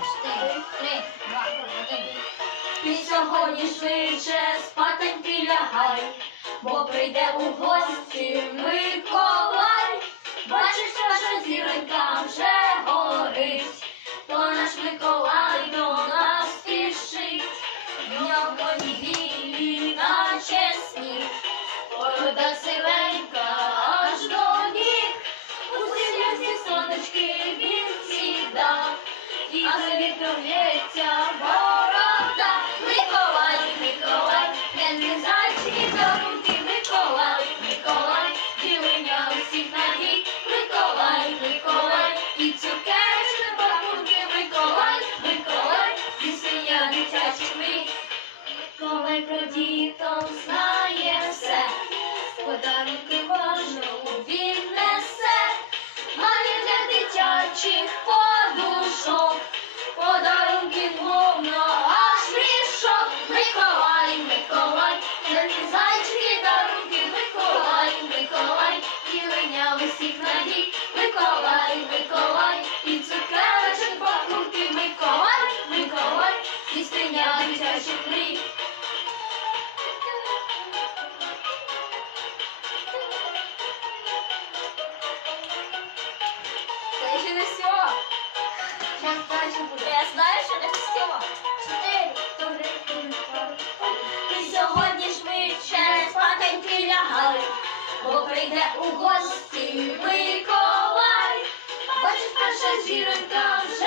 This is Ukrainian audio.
чотири, три, два, сьогодні швидше спатеньки лягай, бо прийде у гості. Así soy mi усіх надій, Миколай, Миколай, і цукерочок пакунки, Миколай, Миколай, здійснення дитячих мрій. Це ще не все. Зараз далі буде. Я знаю, що не все. Чотири. Добре. І сьогодні швидше спатеньки лягай, бо прийде у гості Миколай. Бачиш, наша зіронька вже